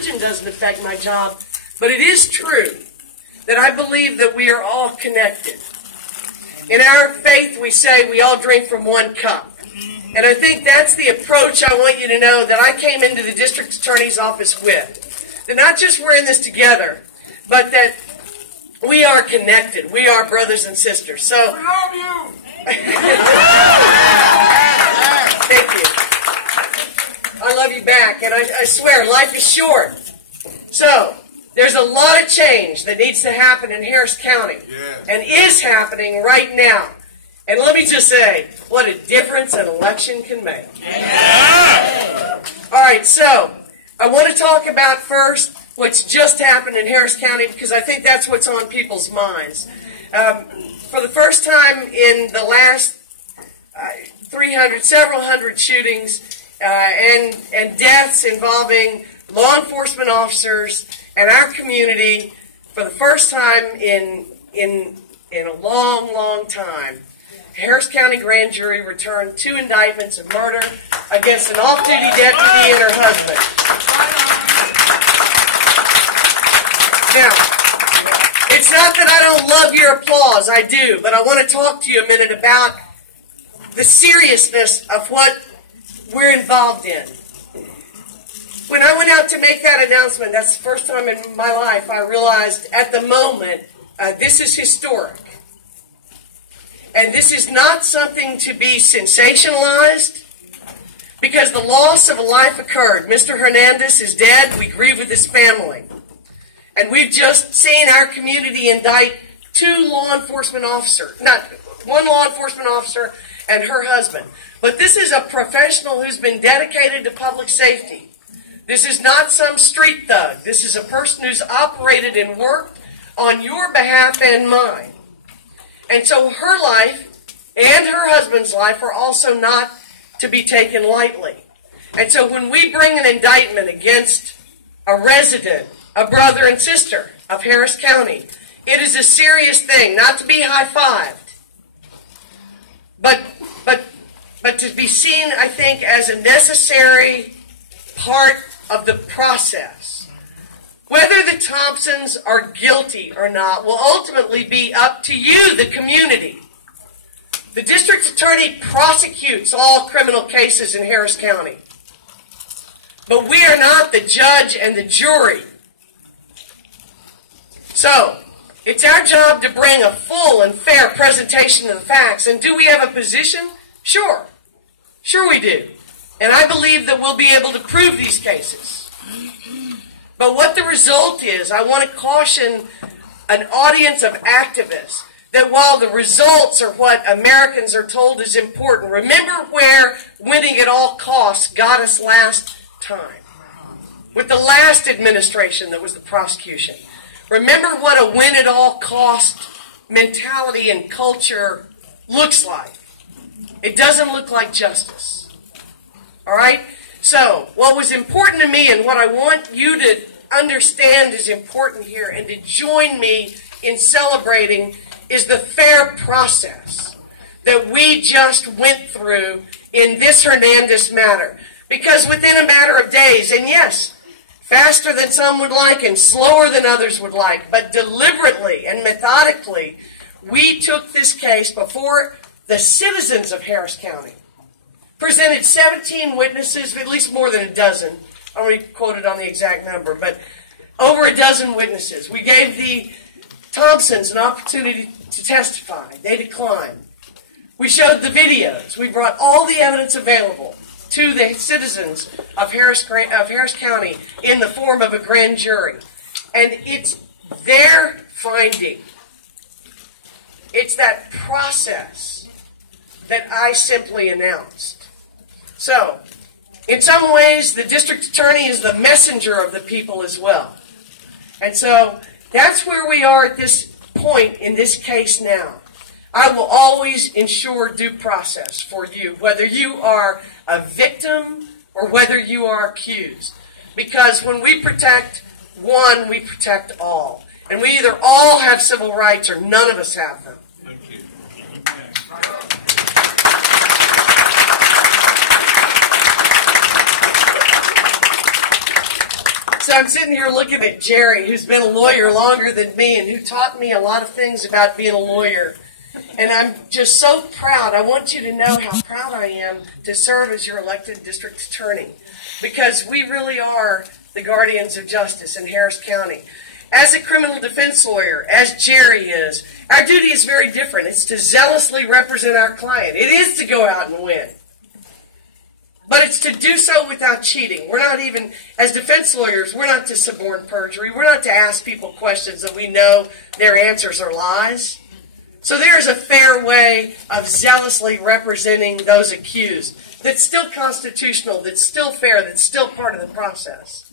religion doesn't affect my job, but it is true that I believe that we are all connected. In our faith, we say we all drink from one cup. And I think that's the approach I want you to know that I came into the district attorney's office with. That not just we're in this together, but that we are connected. We are brothers and sisters. So, we love you. Thank you. I love you back. And I swear, life is short. So, there's a lot of change that needs to happen in Harris County. And is happening right now. And let me just say, what a difference an election can make. All right, so I want to talk about first what's just happened in Harris County because I think that's what's on people's minds. For the first time in the last several hundred shootings and deaths involving law enforcement officers and our community, for the first time in a long, long time, Harris County grand jury returned 2 indictments of murder against an off-duty deputy and her husband. Now, it's not that I don't love your applause, I do, but I want to talk to you a minute about the seriousness of what we're involved in. When I went out to make that announcement, that's the first time in my life I realized at the moment, this is historic. And this is not something to be sensationalized because the loss of a life occurred. Mr. Hernandez is dead. We grieve with his family. And we've just seen our community indict 2 law enforcement officers, not one law enforcement officer and her husband. But this is a professional who's been dedicated to public safety. This is not some street thug. This is a person who's operated and worked on your behalf and mine. And so her life and her husband's life are also not to be taken lightly. And so when we bring an indictment against a resident, a brother and sister of Harris County, it is a serious thing, not to be high-fived, but to be seen, I think, as a necessary part of the process. Whether the Thompsons are guilty or not will ultimately be up to you, the community. The district attorney prosecutes all criminal cases in Harris County. But we are not the judge and the jury. So, it's our job to bring a full and fair presentation of the facts. And do we have a position? Sure. Sure we do. And I believe that we'll be able to prove these cases. But what the result is, I want to caution an audience of activists that while the results are what Americans are told is important, remember where winning at all costs got us last time. With the last administration that was the prosecution. Remember what a win at all cost mentality and culture looks like. It doesn't look like justice. All right? So, what was important to me and what I want you to understand is important here and to join me in celebrating is the fair process that we just went through in this Hernandez matter. Because within a matter of days, and yes, faster than some would like and slower than others would like, but deliberately and methodically, we took this case before the citizens of Harris County. Presented 17 witnesses, at least more than a dozen. I don't want to quote it on the exact number, but over a dozen witnesses. We gave the Thompsons an opportunity to testify. They declined. We showed the videos. We brought all the evidence available to the citizens of Harris County in the form of a grand jury. And it's their finding. It's that process that I simply announced. So, in some ways, the district attorney is the messenger of the people as well. And so, that's where we are at this point in this case now. I will always ensure due process for you, whether you are a victim or whether you are accused. Because when we protect one, we protect all. And we either all have civil rights or none of us have them. Thank you. So I'm sitting here looking at Jerry, who's been a lawyer longer than me and who taught me a lot of things about being a lawyer. And I'm just so proud. I want you to know how proud I am to serve as your elected district attorney, because we really are the guardians of justice in Harris County. As a criminal defense lawyer, as Jerry is, our duty is very different. It's to zealously represent our client. It is to go out and win. But it's to do so without cheating. We're not even, as defense lawyers, we're not to suborn perjury. We're not to ask people questions that we know their answers are lies. So there is a fair way of zealously representing those accused that's still constitutional, that's still fair, that's still part of the process.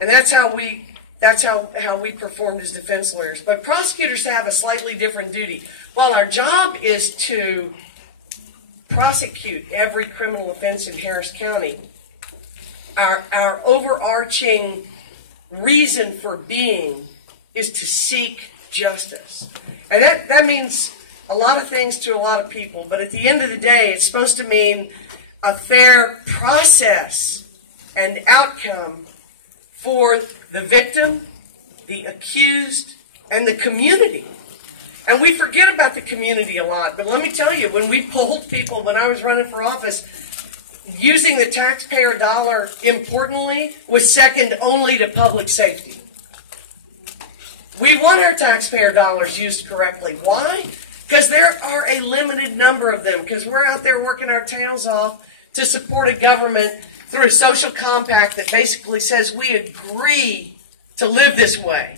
And that's how we performed as defense lawyers. But prosecutors have a slightly different duty. While our job is to prosecute every criminal offense in Harris County, our overarching reason for being is to seek justice. And that means a lot of things to a lot of people, but at the end of the day, it's supposed to mean a fair process and outcome for the victim, the accused, and the community. And we forget about the community a lot, but let me tell you, when we polled people when I was running for office, using the taxpayer dollar importantly was second only to public safety. We want our taxpayer dollars used correctly. Why? Because there are a limited number of them, because we're out there working our tails off to support a government through a social compact that basically says we agree to live this way.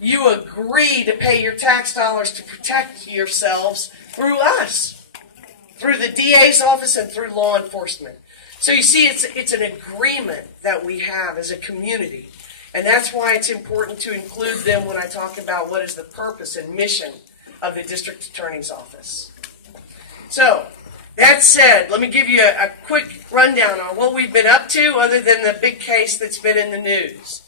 You agree to pay your tax dollars to protect yourselves through us, through the DA's office and through law enforcement. So you see, it's an agreement that we have as a community. And that's why it's important to include them when I talk about what is the purpose and mission of the district attorney's office. So, that said, let me give you a quick rundown on what we've been up to other than the big case that's been in the news.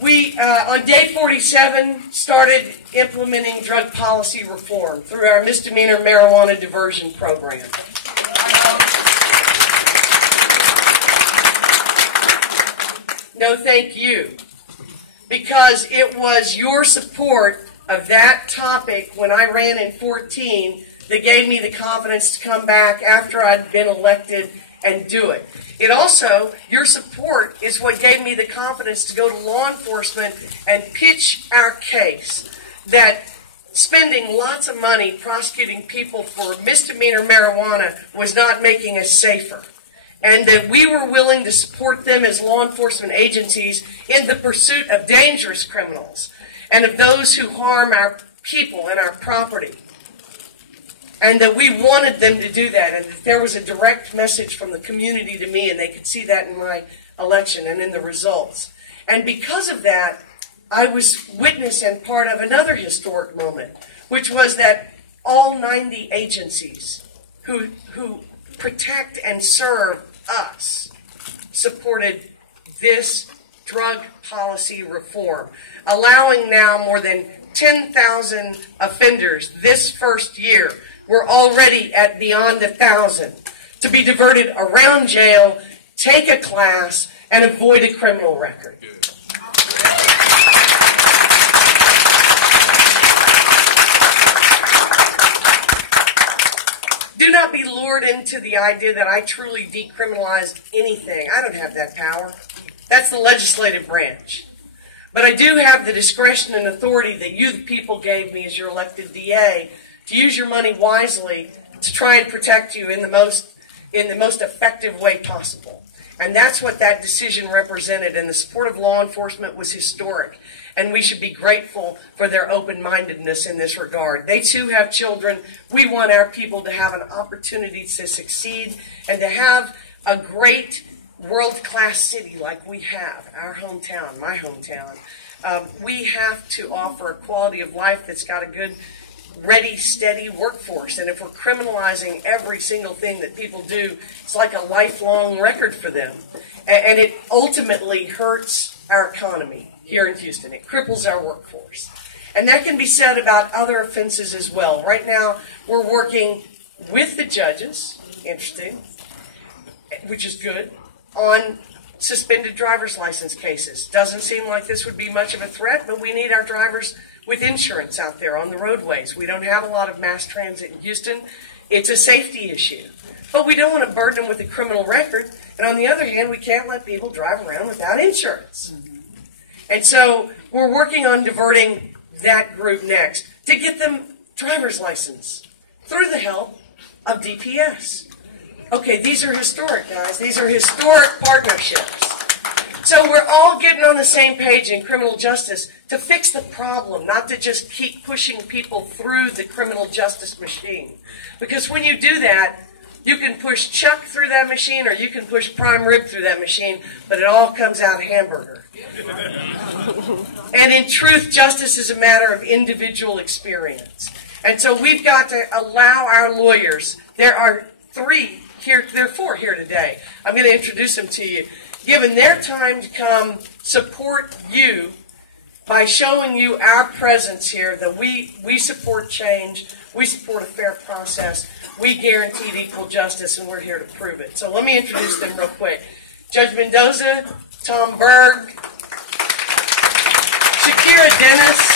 We, on day 47, started implementing drug policy reform through our misdemeanor marijuana diversion program. No, thank you. Because it was your support of that topic when I ran in 2014 that gave me the confidence to come back after I'd been elected and do it. It also, your support is what gave me the confidence to go to law enforcement and pitch our case that spending lots of money prosecuting people for misdemeanor marijuana was not making us safer. And that we were willing to support them as law enforcement agencies in the pursuit of dangerous criminals and of those who harm our people and our property. And that we wanted them to do that, and that there was a direct message from the community to me, and they could see that in my election and in the results. And because of that, I was witness and part of another historic moment, which was that all 90 agencies who protect and serve us supported this drug policy reform, allowing now more than 10,000 offenders this first year. We're already at beyond 1,000 to be diverted around jail, take a class, and avoid a criminal record. Do not be lured into the idea that I truly decriminalized anything. I don't have that power. That's the legislative branch. But I do have the discretion and authority that you, the people, gave me as your elected DA to use your money wisely to try and protect you in the most effective way possible. And that's what that decision represented. And the support of law enforcement was historic. And we should be grateful for their open-mindedness in this regard. They too have children. We want our people to have an opportunity to succeed and to have a great world-class city like we have, our hometown, my hometown. We have to offer a quality of life that's got a good, ready, steady workforce. And if we're criminalizing every single thing that people do, it's like a lifelong record for them. And it ultimately hurts our economy here in Houston. It cripples our workforce. And that can be said about other offenses as well. Right now, we're working with the judges, interesting, which is good, on suspended driver's license cases. Doesn't seem like this would be much of a threat, but we need our drivers with insurance out there on the roadways. We don't have a lot of mass transit in Houston. It's a safety issue. But we don't want to burden them with a criminal record. And on the other hand, we can't let people drive around without insurance. And so we're working on diverting that group next to get them driver's license through the help of DPS. Okay, these are historic, guys. These are historic partnerships. So we're all getting on the same page in criminal justice to fix the problem, not to just keep pushing people through the criminal justice machine. Because when you do that, you can push Chuck through that machine or you can push prime rib through that machine, but it all comes out hamburger. And in truth, justice is a matter of individual experience. And so we've got to allow our lawyers, there are four here today. I'm going to introduce them to you. Given their time to come support you by showing you our presence here, that we support change, we support a fair process, we guaranteed equal justice, and we're here to prove it. So let me introduce them real quick. Judge Mendoza, Tom Berg, Shakira Dennis,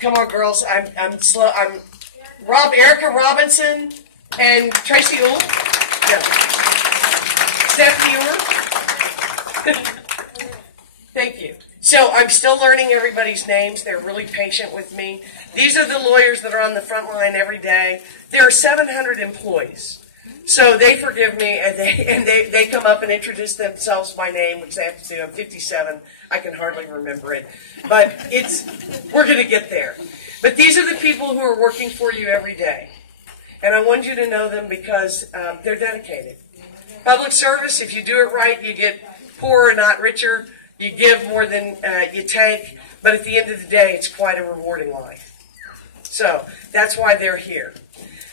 come on, girls. I'm slow. I'm Erica Robinson and Tracy Uhl. Yeah. Stephanie Uhr. Thank you. So I'm still learning everybody's names. They're really patient with me. These are the lawyers that are on the front line every day. There are 700 employees. So they forgive me, and they come up and introduce themselves by name, which they have to do. I'm 57. I can hardly remember it. But we're going to get there. But these are the people who are working for you every day. And I want you to know them because they're dedicated. Public service, if you do it right, you get poorer, not richer. You give more than you take. But at the end of the day, it's quite a rewarding life. So that's why they're here.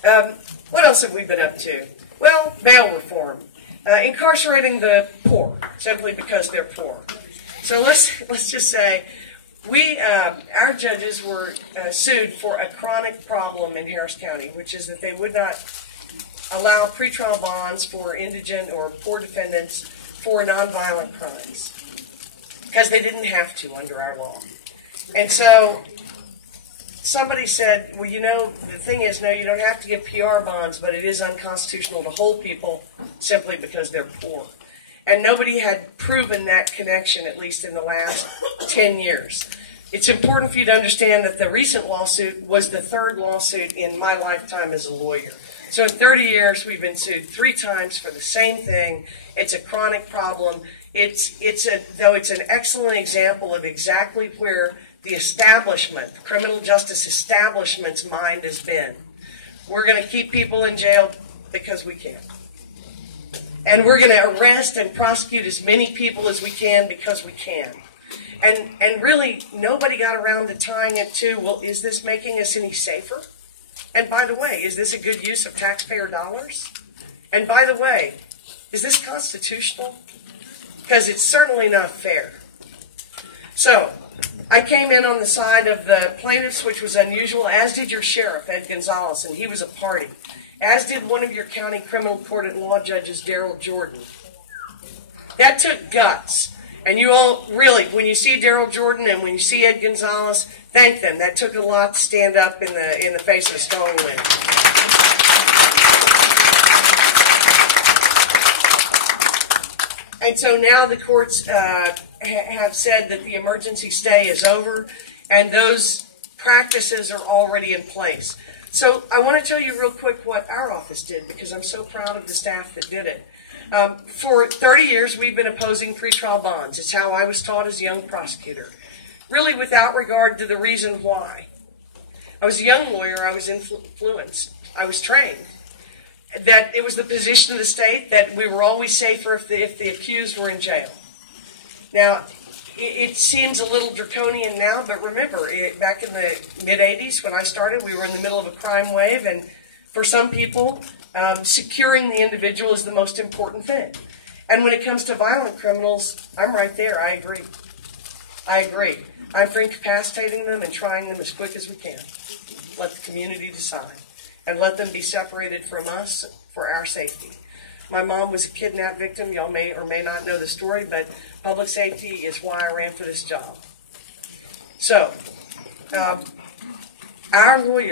What else have we been up to? Well, bail reform. Incarcerating the poor, simply because they're poor. So let's just say our judges were sued for a chronic problem in Harris County, which is that they would not allow pretrial bonds for indigent or poor defendants for nonviolent crimes because they didn't have to under our law. And so somebody said, well, the thing is, no, you don't have to give PR bonds, but it is unconstitutional to hold people simply because they're poor. And nobody had proven that connection, at least in the last 10 years. It's important for you to understand that the recent lawsuit was the third lawsuit in my lifetime as a lawyer. So in 30 years, we've been sued 3 times for the same thing. It's a chronic problem. Though it's an excellent example of exactly where the establishment, the criminal justice establishment's mind has been. We're going to keep people in jail because we can. And we're going to arrest and prosecute as many people as we can because we can. And really, nobody got around to tying it to, well, is this making us any safer? And by the way, is this a good use of taxpayer dollars? And by the way, is this constitutional? Because it's certainly not fair. So I came in on the side of the plaintiffs, which was unusual, as did your sheriff, Ed Gonzalez, and he was a party. As did one of your county criminal court and law judges, Daryl Jordan. That took guts. And you all, really, when you see Daryl Jordan and when you see Ed Gonzalez, thank them. That took a lot to stand up in the face of a strong wind. And so now the courts have said that the emergency stay is over, and those practices are already in place. So I want to tell you real quick what our office did, because I'm so proud of the staff that did it. For 30 years, we've been opposing pretrial bonds. It's how I was taught as a young prosecutor, really without regard to the reason why. I was a young lawyer. I was influenced. I was trained that it was the position of the state that we were always safer if the accused were in jail. Now, it seems a little draconian now, but remember, back in the mid-'80s when I started, we were in the middle of a crime wave, and for some people, securing the individual is the most important thing. And when it comes to violent criminals, I'm right there. I agree. I'm for incapacitating them and trying them as quick as we can. Let the community decide. And let them be separated from us for our safety. My mom was a kidnapped victim. Y'all may or may not know the story, but public safety is why I ran for this job. So, our lawyer